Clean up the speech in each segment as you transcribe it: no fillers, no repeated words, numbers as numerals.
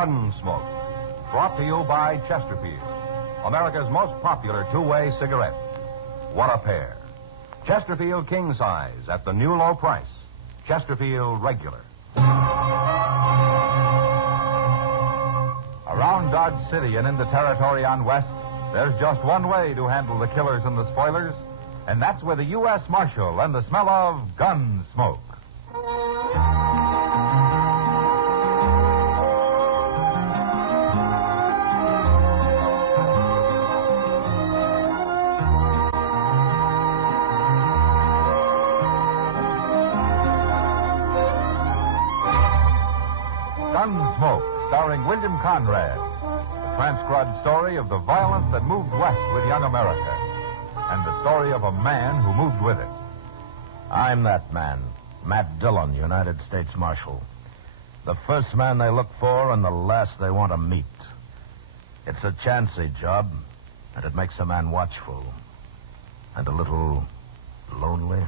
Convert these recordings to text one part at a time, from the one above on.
Gunsmoke, brought to you by Chesterfield, America's most popular two-way cigarette. What a pair. Chesterfield King Size at the new low price. Chesterfield Regular. Around Dodge City and in the territory on West, there's just one way to handle the killers and the spoilers, and that's with a U.S. Marshal and the smell of Gunsmoke. Gunsmoke, starring William Conrad. The transcribed story of the violence that moved west with young America. And the story of a man who moved with it. I'm that man, Matt Dillon, United States Marshal. The first man they look for and the last they want to meet. It's a chancy job, and it makes a man watchful. And a little lonely.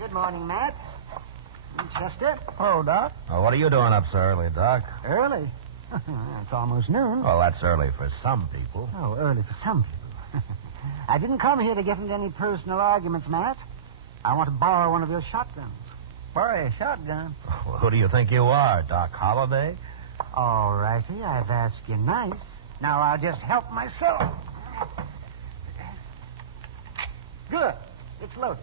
Good morning, Matt. Chester. Hello, Doc. Oh, what are you doing up so early, Doc? Early? It's almost noon. Well, that's early for some people. Oh, early for some people. I didn't come here to get into any personal arguments, Matt. I want to borrow one of your shotguns. Borrow a shotgun? Well, who do you think you are, Doc Holliday? All righty, I've asked you nice. Now I'll just help myself. Good. It's loaded.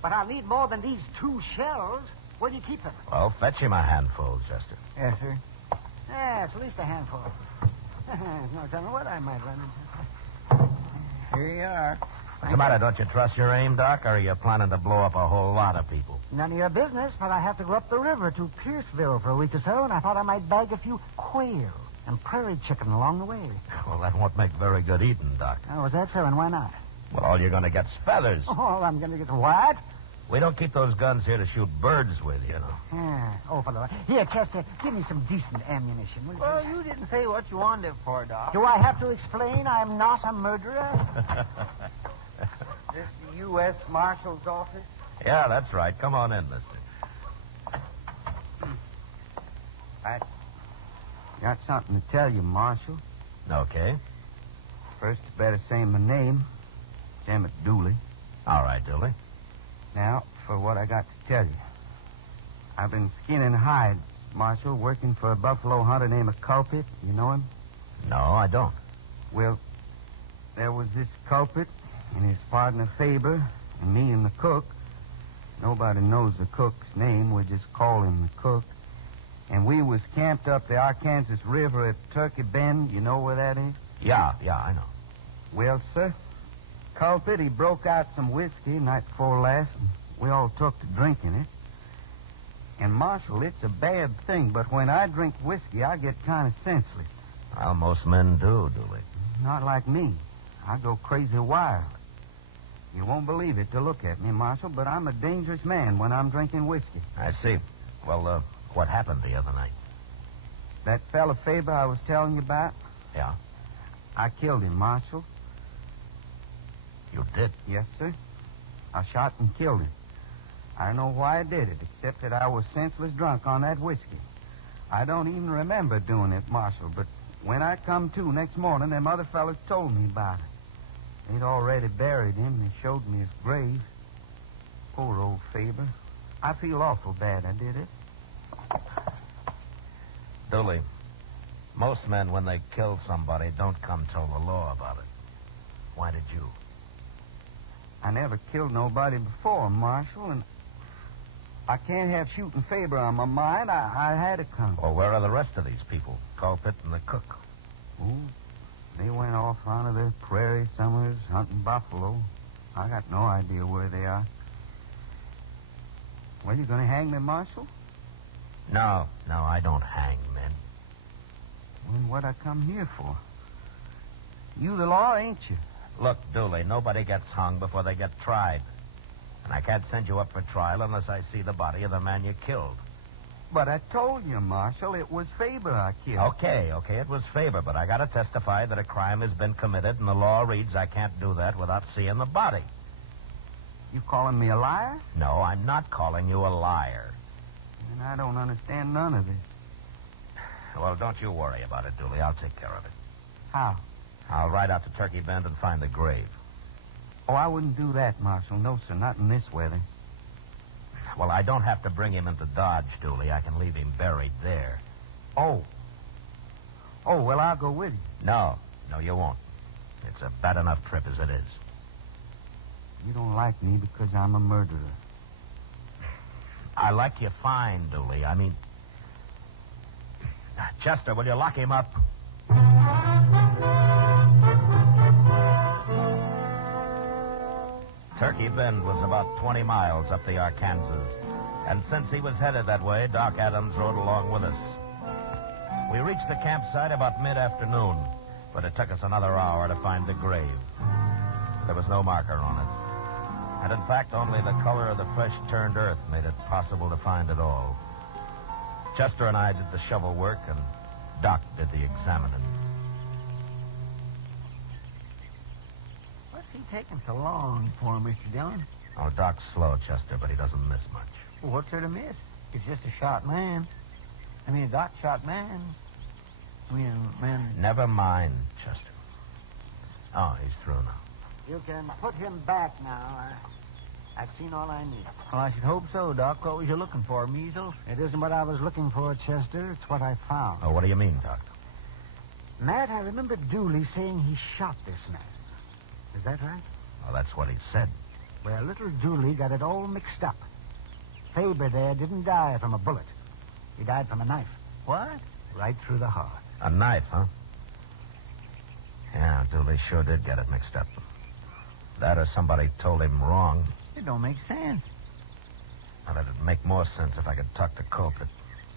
But I'll need more than these 2 shells. Where do you keep them? Well, fetch him a handful, Chester. Yes, sir. Yeah, it's at least a handful. No telling what I might run into. Here you are. What's the matter? Don't you trust your aim, Doc? Or are you planning to blow up a whole lot of people? None of your business, but I have to go up the river to Pierceville for a week or so, and I thought I might bag a few quail and prairie chicken along the way. Well, that won't make very good eating, Doc. Oh, is that so? And why not? Well, all you're going to get's feathers. Oh, I'm going to get what? We don't keep those guns here to shoot birds with, you know. Yeah. Oh, for the... Here, Chester, give me some decent ammunition, will you? Well, you didn't say what you wanted it for, Doc. Do I have to explain I'm not a murderer? This the U.S. Marshal's office? Yeah, that's right. Come on in, mister. I got something to tell you, Marshal. Okay. First, you better say my name. It's Emmett Dooley. All right, Dooley. Now, for what I got to tell you. I've been skinning hides, Marshal, working for a buffalo hunter named Culprit. You know him? No, I don't. Well, there was this Culprit and his partner Faber and me and the cook. Nobody knows the cook's name. We just call him the cook. And we was camped up the Arkansas River at Turkey Bend. You know where that is? Yeah, I know. Well, sir, Culprit, he broke out some whiskey night before last, and we all took to drinking it. And, Marshal, it's a bad thing, but when I drink whiskey, I get kind of senseless. Well, most men do, Dooley. Not like me. I go crazy wild. You won't believe it to look at me, Marshal, but I'm a dangerous man when I'm drinking whiskey. I see. Well, what happened the other night? That fella Faber I was telling you about, Yeah? I killed him, Marshal. You did? Yes, sir. I shot and killed him. I don't know why I did it, except that I was senseless drunk on that whiskey. I don't even remember doing it, Marshal, but when I come to next morning, them other fellas told me about it. They'd already buried him. They showed me his grave. Poor old Faber. I feel awful bad I did it. Dooley, most men, when they kill somebody, don't come tell the law about it. Why did you? I never killed nobody before, Marshal, and I can't have shooting Faber on my mind. I had to come. Well, where are the rest of these people? Culprit and the cook. Oh, they went off onto the prairie somewhere hunting buffalo. I got no idea where they are. Well, you going to hang me, Marshal? No, I don't hang men. Well, then what I come here for? You the law, ain't you? Look, Dooley, nobody gets hung before they get tried. And I can't send you up for trial unless I see the body of the man you killed. But I told you, Marshal, it was Faber I killed. Okay, it was Faber, but I gotta testify that a crime has been committed, and the law reads I can't do that without seeing the body. You calling me a liar? No, I'm not calling you a liar. And I don't understand none of this. Well, don't you worry about it, Dooley. I'll take care of it. How? I'll ride out to Turkey Bend and find the grave. Oh, I wouldn't do that, Marshal. No, sir, not in this weather. Well, I don't have to bring him into Dodge, Dooley. I can leave him buried there. Oh. Oh, well, I'll go with you. No, you won't. It's a bad enough trip as it is. You don't like me because I'm a murderer. I like you fine, Dooley. I mean... Chester, will you lock him up? Turkey Bend was about 20 miles up the Arkansas, and since he was headed that way, Doc Adams rode along with us. We reached the campsite about mid-afternoon, but it took us another hour to find the grave. There was no marker on it. And in fact, only the color of the fresh-turned earth made it possible to find it all. Chester and I did the shovel work, and Doc did the examining. What's he taking so long for, Mr. Dillon? Oh, Doc's slow, Chester, but he doesn't miss much. Well, what's there to miss? He's just a shot man. I mean, a Doc-shot man. I mean, a man... Never mind, Chester. Oh, he's through now. You can put him back now. I've seen all I need. Well, I should hope so, Doc. What was you looking for, measles? It isn't what I was looking for, Chester. It's what I found. Oh, what do you mean, Doc? Matt, I remember Dooley saying he shot this man. Is that right? Well, that's what he said. Well, little Dooley got it all mixed up. Faber there didn't die from a bullet. He died from a knife. What? Right through the heart. A knife, huh? Yeah, Dooley sure did get it mixed up. That or somebody told him wrong. It don't make sense. Well, it'd make more sense if I could talk the culprit.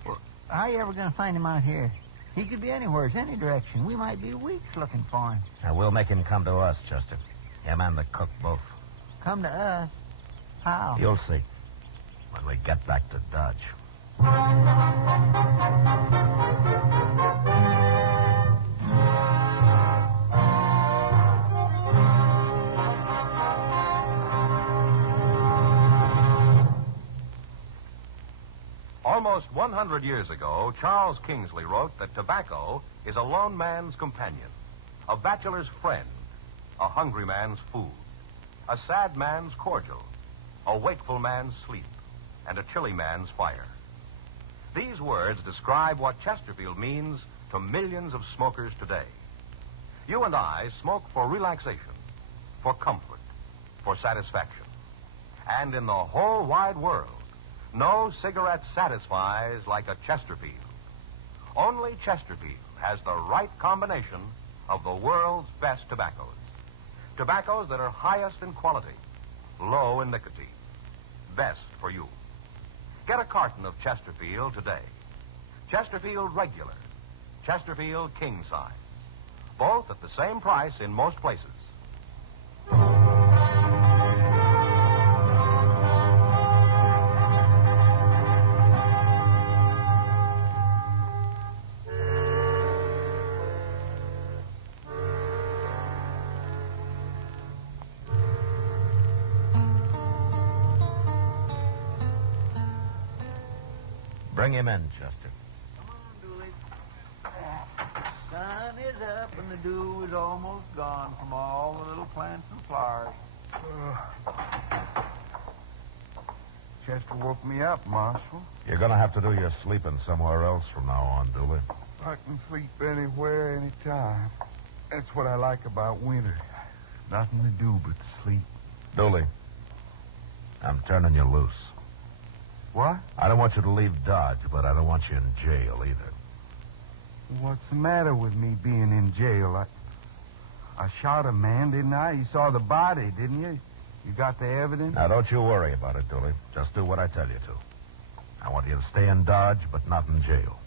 Well, how are you ever going to find him out here? He could be anywhere, any direction. We might be weeks looking for him. Now, we'll make him come to us, Chester. Him and the cook both. Come to us? How? You'll see. When we get back to Dodge. Almost 100 years ago, Charles Kingsley wrote that tobacco is a lone man's companion, a bachelor's friend, a hungry man's food, a sad man's cordial, a wakeful man's sleep, and a chilly man's fire. These words describe what Chesterfield means to millions of smokers today. You and I smoke for relaxation, for comfort, for satisfaction. And in the whole wide world, no cigarette satisfies like a Chesterfield. Only Chesterfield has the right combination of the world's best tobaccos. Tobaccos that are highest in quality, low in nicotine. Best for you. Get a carton of Chesterfield today. Chesterfield Regular. Chesterfield King Size. Both at the same price in most places. Bring him in, Chester. Come on, Dooley. Sun is up and the dew is almost gone from all the little plants and flowers. Chester woke me up, Marshal. You're going to have to do your sleeping somewhere else from now on, Dooley. I can sleep anywhere, anytime. That's what I like about winter. Nothing to do but sleep. Dooley, I'm turning you loose. What? I don't want you to leave Dodge, but I don't want you in jail either. What's the matter with me being in jail? I shot a man, didn't I? You saw the body, didn't you? You got the evidence? Now, don't you worry about it, Dooley. Just do what I tell you to. I want you to stay in Dodge, but not in jail.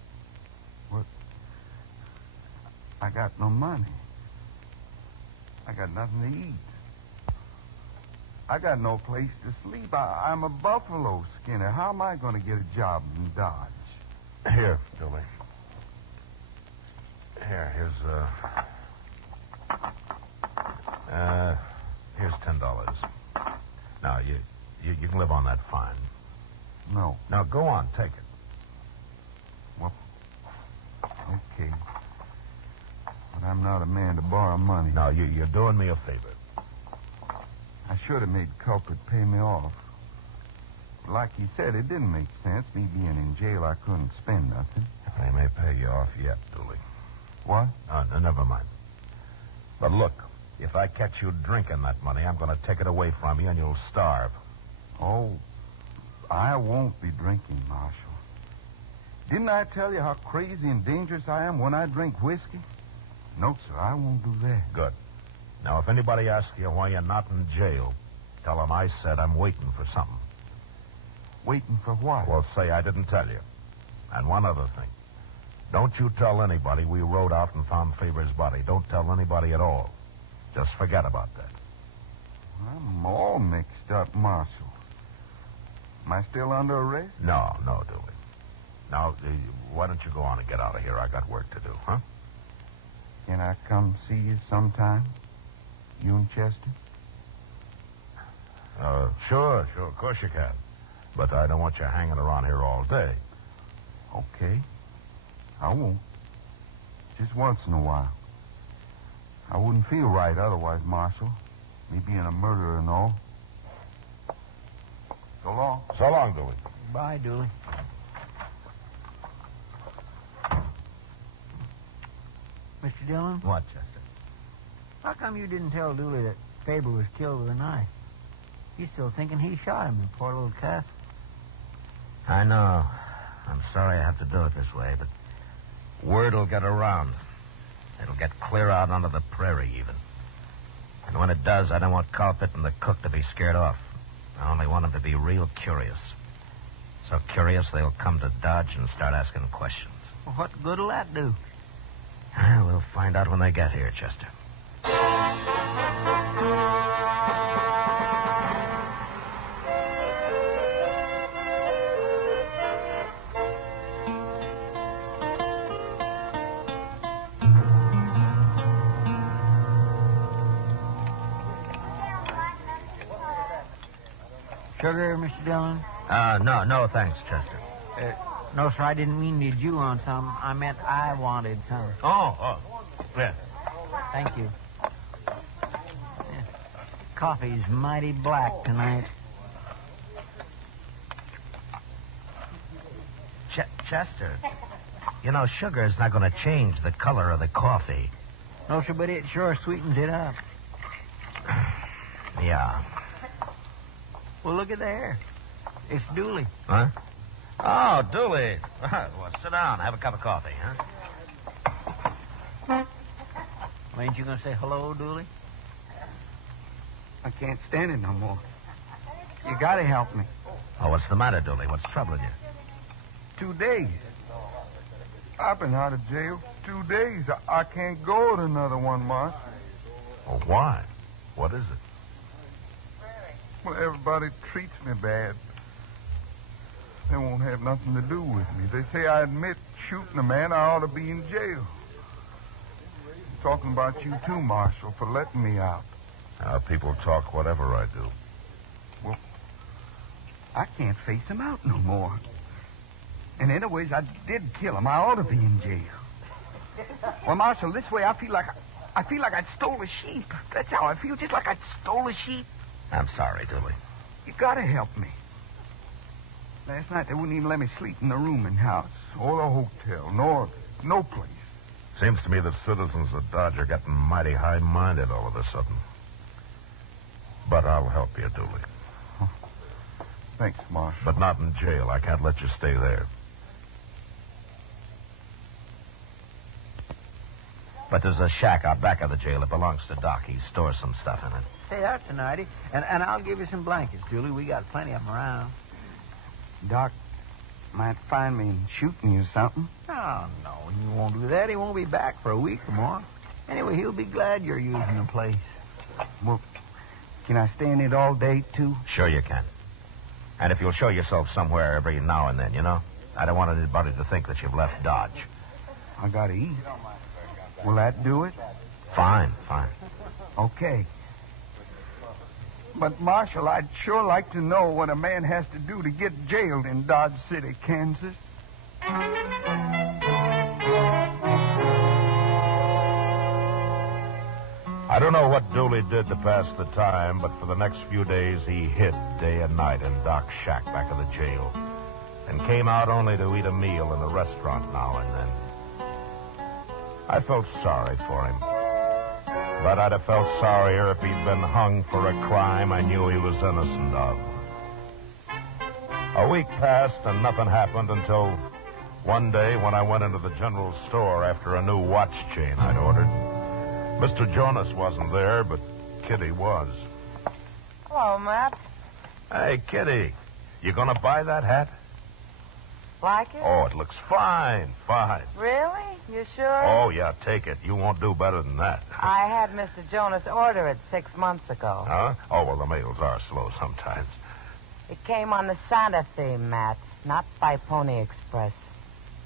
What? I got no money. I got nothing to eat. I got no place to sleep. I'm a buffalo skinner. How am I going to get a job in Dodge? Here, Dooley. Here's $10. Now, you can live on that fine. No. Now, go on, take it. Well, okay. But I'm not a man to borrow money. Now, you're doing me a favor. I should have made culprit pay me off. Like you said, it didn't make sense. Me being in jail, I couldn't spend nothing. They may pay you off yet, Dooley. What? No, never mind. But look, if I catch you drinking that money, I'm going to take it away from you and you'll starve. Oh, I won't be drinking, Marshal. Didn't I tell you how crazy and dangerous I am when I drink whiskey? No, sir, I won't do that. Good. Now, if anybody asks you why you're not in jail, tell them I said I'm waiting for something. Waiting for what? Well, say I didn't tell you. And one other thing. Don't you tell anybody we rode out and found Faber's body. Don't tell anybody at all. Just forget about that. I'm all mixed up, Marshal. Am I still under arrest? No, Dooley. Now, why don't you go on and get out of here? I got work to do, huh? Can I come see you sometime? You and Chester? Sure, of course you can. But I don't want you hanging around here all day. Okay. I won't. Just once in a while. I wouldn't feel right otherwise, Marshal. Me being a murderer and all. So long. So long, Dooley. Bye, Dooley. Mr. Dillon? What, Chester? How come you didn't tell Dooley that Faber was killed with a knife? He's still thinking he shot him in poor little Cass. I know. I'm sorry I have to do it this way, but word will get around. It'll get clear out onto the prairie, even. And when it does, I don't want Colpit and the cook to be scared off. I only want them to be real curious. So curious, they'll come to Dodge and start asking questions. Well, what good'll that do? We'll find out when they get here, Chester. Sugar, Mr. Dillon? No, thanks, Chester. No, sir, I didn't mean did you want some. I meant I wanted some. Oh. Yeah. Thank you. Yeah. Coffee's mighty black tonight. Chester, you know, sugar is not going to change the color of the coffee. No, sir, but it sure sweetens it up. Yeah. Well, look at there. It's Dooley. Huh? Oh, Dooley. Well, sit down. Have a cup of coffee, huh? Well, ain't you going to say hello, Dooley? I can't stand it no more. You gotta help me. Oh, what's the matter, Dooley? What's troubling you? 2 days. I've been out of jail 2 days. I can't go to another one, Marshal. Oh, why? What is it? Well, everybody treats me bad. They won't have nothing to do with me. They say I admit shooting a man, I ought to be in jail. I'm talking about you too, Marshal, for letting me out. People talk whatever I do. Well, I can't face him out no more. And anyways, I did kill him. I ought to be in jail. Well, Marshal, this way I feel like I'd stole a sheep. That's how I feel, just like I'd stole a sheep. I'm sorry, Dooley. You gotta help me. Last night they wouldn't even let me sleep in the room in house. Or the hotel, nor no place. Seems to me the citizens of Dodge are getting mighty high-minded all of a sudden. But I'll help you, Dooley. Oh, thanks, Marshal. But not in jail. I can't let you stay there. But there's a shack out back of the jail that belongs to Doc. He stores some stuff in it. Say, that's a nighty. And I'll give you some blankets, Dooley. We got plenty of them around. Doc might find me shooting you something. Oh, no, he won't do that. He won't be back for a week or more. Anyway, he'll be glad you're using the place. Well, can I stay in it all day, too? Sure you can. And if you'll show yourself somewhere every now and then, you know? I don't want anybody to think that you've left Dodge. I gotta eat. Will that do it? Fine. Okay. But, Marshal, I'd sure like to know what a man has to do to get jailed in Dodge City, Kansas. I don't know what Dooley did to pass the time, but for the next few days he hid day and night in Doc's shack back of the jail and came out only to eat a meal in a restaurant now and then. I felt sorry for him, but I'd have felt sorrier if he'd been hung for a crime I knew he was innocent of. A week passed and nothing happened until one day when I went into the general store after a new watch chain I'd ordered. Mr. Jonas wasn't there, but Kitty was. Hello, Matt. Hey, Kitty, you gonna buy that hat? Like it? Oh, it looks fine. Really? You sure? Oh, yeah, take it. You won't do better than that. I had Mr. Jonas order it 6 months ago. Huh? Oh, well, the mails are slow sometimes. It came on the Santa theme, Matt, not by Pony Express.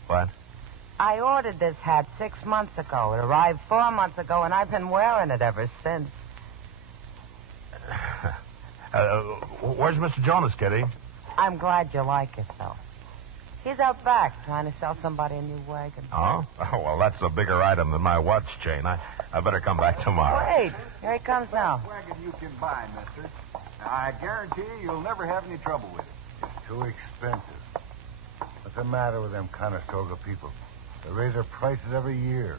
What? I ordered this hat 6 months ago. It arrived 4 months ago, and I've been wearing it ever since. Where's Mr. Jonas, Kitty? I'm glad you like it, though. He's out back trying to sell somebody a new wagon. Oh? Oh, well, that's a bigger item than my watch chain. I better come back tomorrow. Wait, here he comes now. Wagon you can buy, mister. Now, I guarantee you'll never have any trouble with it. It's too expensive. What's the matter with them Conestoga people? They raise their prices every year.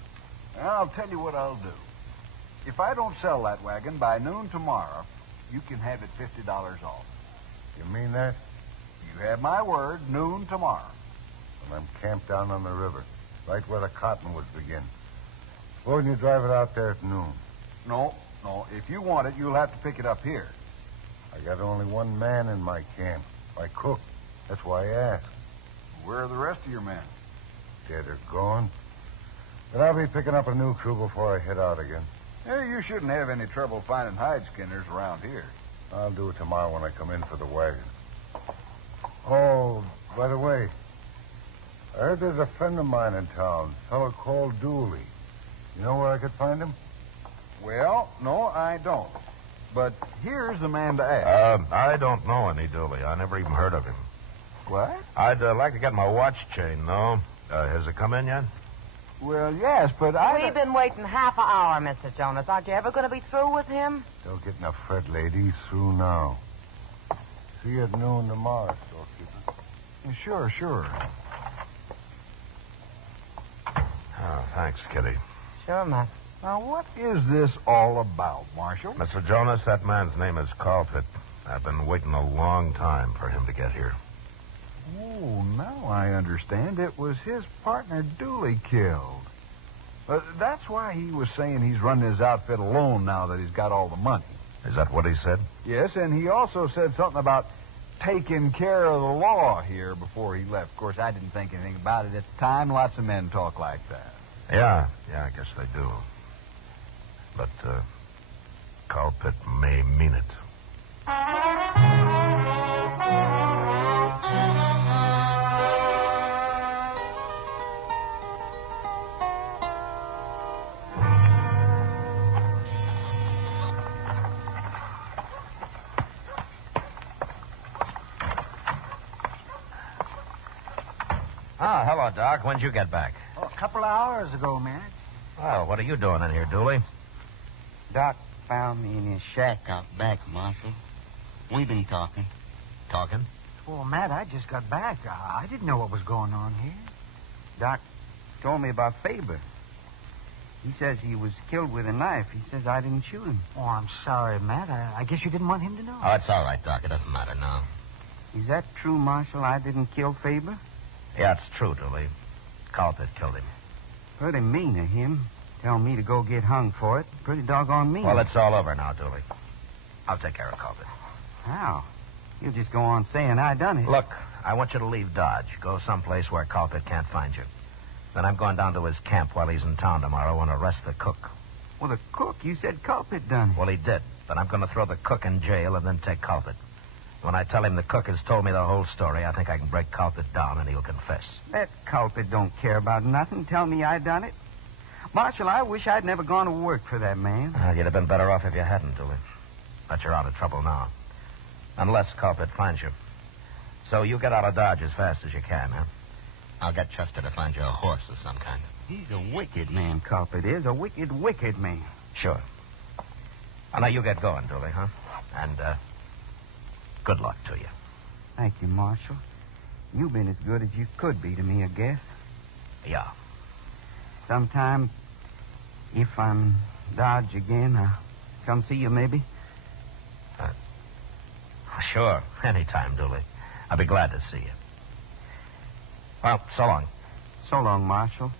Now, I'll tell you what I'll do. If I don't sell that wagon by noon tomorrow, you can have it $50 off. You mean that? You have my word, noon tomorrow. Well, I'm camped down on the river, right where the cottonwoods begin. Suppose you drive it out there at noon. No. If you want it, you'll have to pick it up here. I got only one man in my camp, my cook. That's why I asked. Where are the rest of your men? Dead or gone. But I'll be picking up a new crew before I head out again. Hey, you shouldn't have any trouble finding hide skinners around here. I'll do it tomorrow when I come in for the wagon. Oh, by the way, I heard there's a friend of mine in town, a fellow called Dooley. You know where I could find him? Well, no, I don't. But here's the man to ask. I don't know any Dooley. I never even heard of him. What? I'd like to get my watch chain, though. Has it come in yet? Well, yes, but We've been waiting half an hour, Mr. Jonas. Aren't you ever going to be through with him? Don't get in a fret, lady. He's through now. See you at noon tomorrow, storekeeper. Sure. Oh, thanks, Kitty. Sure, Matt. Now, what is this all about, Marshal? Mr. Jonas, that man's name is Colpit. I've been waiting a long time for him to get here. Oh, now I understand. It was his partner Dooley killed. That's why he was saying he's running his outfit alone now that he's got all the money. Is that what he said? Yes, and he also said something about taking care of the law here before he left. Of course, I didn't think anything about it at the time. Lots of men talk like that. Yeah, I guess they do. But, Colpit may mean it. Oh, hello, Doc. When'd you get back? Oh, a couple of hours ago, Matt. Well, what are you doing in here, Dooley? Doc found me in his shack out back, Marshal. We've been talking. Talking? Well, Matt, I just got back. I didn't know what was going on here. Doc told me about Faber. He says he was killed with a knife. He says I didn't shoot him. Oh, I'm sorry, Matt. I guess you didn't want him to know. Oh, it's all right, Doc. It doesn't matter now. Is that true, Marshal? I didn't kill Faber? Yeah, it's true, Dooley. Colpit killed him. Pretty mean of him. Tell me to go get hung for it. Pretty doggone mean. Well, it's all over now, Dooley. I'll take care of Colpit. How? You'll just go on saying I done it. Look, I want you to leave Dodge. Go someplace where Colpit can't find you. Then I'm going down to his camp while he's in town tomorrow and arrest the cook. Well, the cook, you said Culprit done it. Well, he did, but I'm going to throw the cook in jail and then take Culprit. When I tell him the cook has told me the whole story, I think I can break Culprit down and he'll confess. That Culprit don't care about nothing. Tell me I done it. Marshal, I wish I'd never gone to work for that man. Well, you'd have been better off if you hadn't, Dooley. But you're out of trouble now. Unless Culprit finds you. So you get out of Dodge as fast as you can, huh? I'll get Chester to find you a horse of some kind. He's a wicked man, Culprit is. A wicked, wicked man. Sure. Well, now you get going, Dooley, huh? And, good luck to you. Thank you, Marshal. You've been as good as you could be to me, I guess. Yeah. Sometime, if I'm Dodge again, I'll come see you, maybe. Sure. Anytime, Dooley. I'll be glad to see you. Well, so long. So long, Marshal.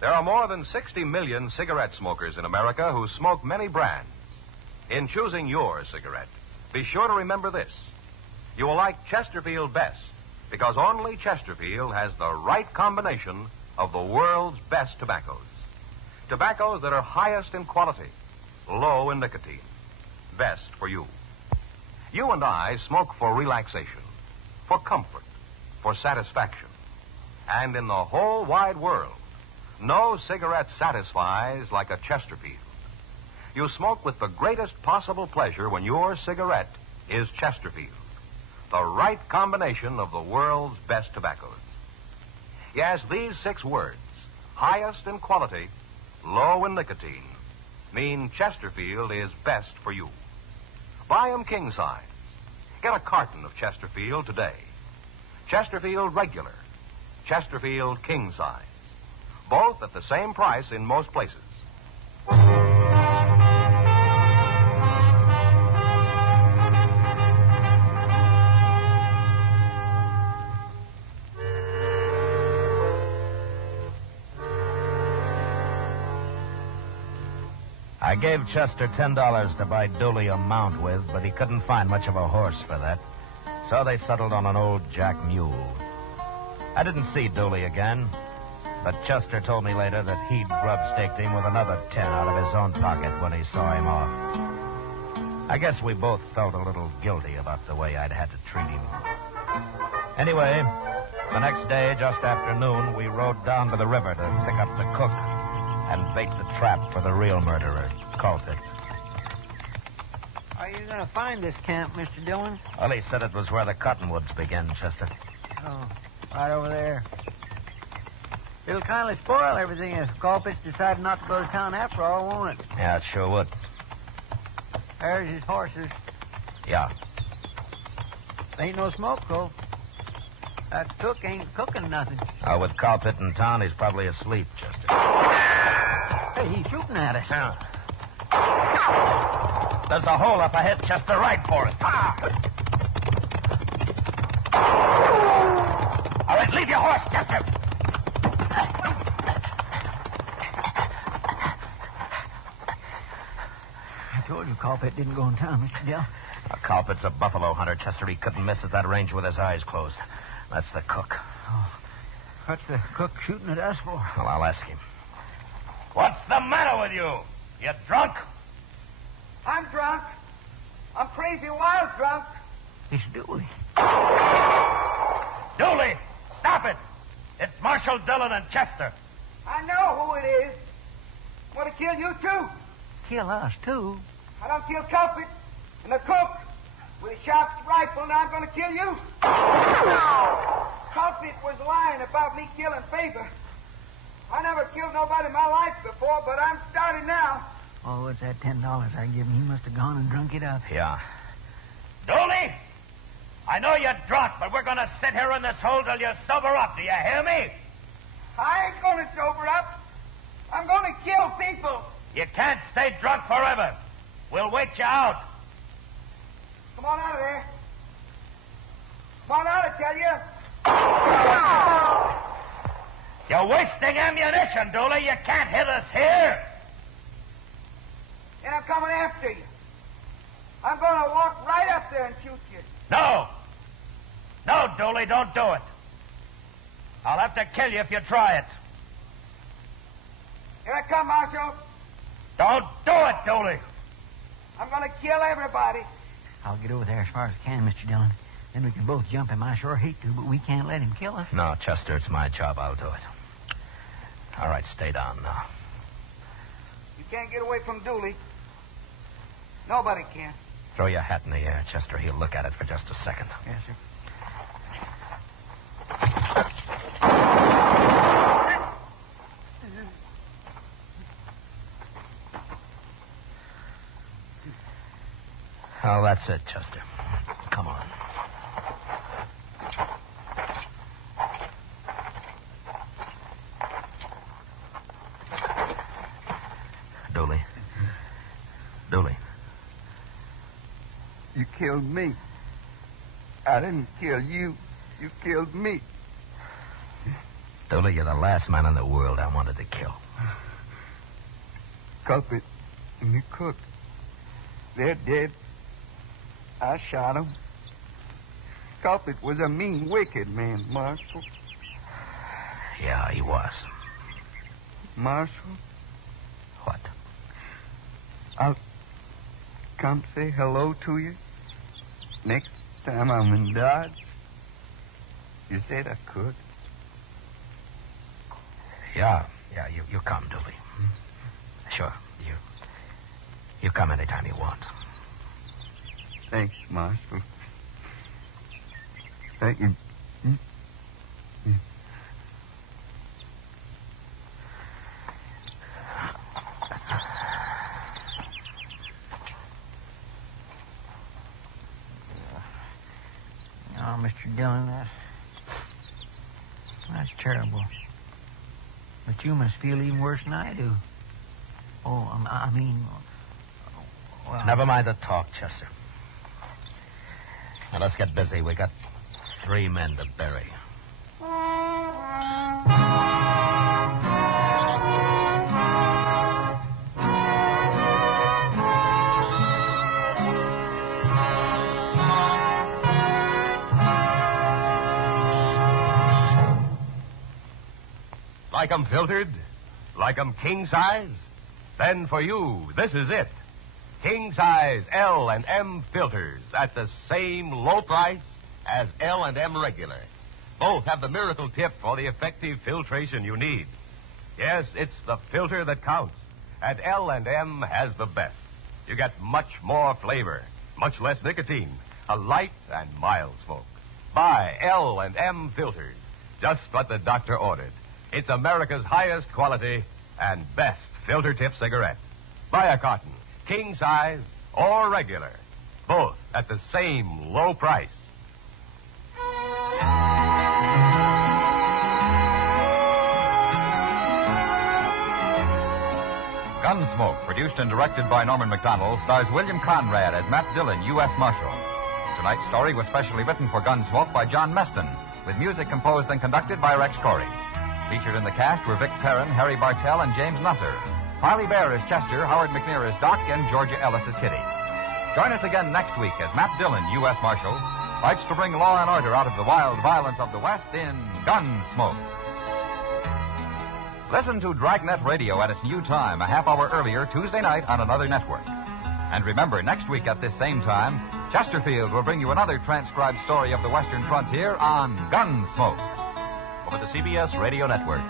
There are more than 60 million cigarette smokers in America who smoke many brands. In choosing your cigarette, be sure to remember this. You will like Chesterfield best because only Chesterfield has the right combination of the world's best tobaccos. Tobaccos that are highest in quality, low in nicotine. Best for you. You and I smoke for relaxation, for comfort, for satisfaction. And in the whole wide world, no cigarette satisfies like a Chesterfield. You smoke with the greatest possible pleasure when your cigarette is Chesterfield, the right combination of the world's best tobaccos. Yes, these 6 words, highest in quality, low in nicotine, mean Chesterfield is best for you. Buy 'em king size. Get a carton of Chesterfield today. Chesterfield regular, Chesterfield king size. Both at the same price in most places. I gave Chester $10 to buy Dooley a mount with, but he couldn't find much of a horse for that. So they settled on an old jack mule. I didn't see Dooley again, but Chester told me later that he'd grub-staked him with another 10 out of his own pocket when he saw him off. I guess we both felt a little guilty about the way I'd had to treat him. Anyway, the next day, just after noon, we rode down to the river to pick up the cook and bait the trap for the real murderer, Culprit. Are you going to find this camp, Mr. Dillon? Well, he said it was where the cottonwoods begin, Chester. Oh, right over there. It'll kind of spoil everything if Culprit's decided not to go to town after all, won't it? Yeah, it sure would. There's his horses. Yeah. Ain't no smoke, though. That cook ain't cooking nothing. With Culprit in town, he's probably asleep, Chester. Hey, he's shooting at us. Yeah. There's a hole up ahead, Chester. Ride for it. All right, leave your horse, Chester. I told you Culprit didn't go in town, Mr. Dill. Culprit's a buffalo hunter, Chester. He couldn't miss at that range with his eyes closed. That's the cook. Oh, what's the cook shooting at us for? Well, I'll ask him. What's the matter with you? You drunk? I'm drunk. I'm crazy wild drunk. It's Dooley. Dooley, stop it. It's Marshal Dillon and Chester. I know who it is. I'm going to kill you, too. Kill us, too? I don't kill Culprit and the cook with a sharp rifle, and I'm going to kill you. Culprit was lying about me killing Faber. I never killed nobody in my life before, but I'm starting now. Oh, it's that $10 I give him. He must have gone and drunk it up. Yeah. Dooley, I know you're drunk, but we're going to sit here in this hole till you sober up. Do you hear me? I ain't going to sober up. I'm going to kill people. You can't stay drunk forever. We'll wait you out. Come on out of there. Come on out, I tell you. You're wasting ammunition, Dooley. You can't hit us here. Then I'm coming after you. I'm going to walk right up there and shoot you. No. No, Dooley, don't do it. I'll have to kill you if you try it. Here I come, Marshal. Don't do it, Dooley. I'm going to kill everybody. I'll get over there as far as I can, Mr. Dillon. Then we can both jump him. I sure hate to, but we can't let him kill us. No, Chester, it's my job. I'll do it. All right, stay down now. You can't get away from Dooley. Nobody can. Throw your hat in the air, Chester. He'll look at it for just a second. Yes, sir. Oh, that's it, Chester. Come on. Dooley. Dooley. You killed me. I didn't kill you. You killed me. Dooley, you're the last man in the world I wanted to kill. Culprit and the cook. They're dead. I shot them. Culprit was a mean, wicked man, Marshal. Yeah, he was. Marshal? What? I'll come say hello to you next time I'm in Dodge. You said I could. Yeah, you come, Dooley. Sure, you come anytime you want. Thanks, Marshal. Thank you. Oh, Mr. Dillon, that's terrible. But you must feel even worse than I do. Oh, I mean... Well, Never mind the talk, Chester. Now, let's get busy. We got 3 men to bury. Like 'em filtered? Like 'em king size? Then for you, this is it. King size L and M filters at the same low price as L and M regular. Both have the miracle tip for the effective filtration you need. Yes, it's the filter that counts. And L and M has the best. You get much more flavor, much less nicotine, a light and mild smoke. Buy L and M filters. Just what the doctor ordered. It's America's highest quality and best filter tip cigarette. Buy a carton, king size or regular. Both at the same low price. Gunsmoke, produced and directed by Norman Macdonnell, stars William Conrad as Matt Dillon, U.S. Marshal. Tonight's story was specially written for Gunsmoke by John Meston, with music composed and conducted by Rex Corey. Featured in the cast were Vic Perrin, Harry Bartell, and James Nusser. Harley Bear as Chester, Howard McNear as Doc, and Georgia Ellis as Kitty. Join us again next week as Matt Dillon, U.S. Marshal, fights to bring law and order out of the wild violence of the West in Gunsmoke. Listen to Dragnet Radio at its new time, a half hour earlier, Tuesday night on another network. And remember, next week at this same time, Chesterfield will bring you another transcribed story of the Western frontier on Gunsmoke. Over the CBS Radio Network.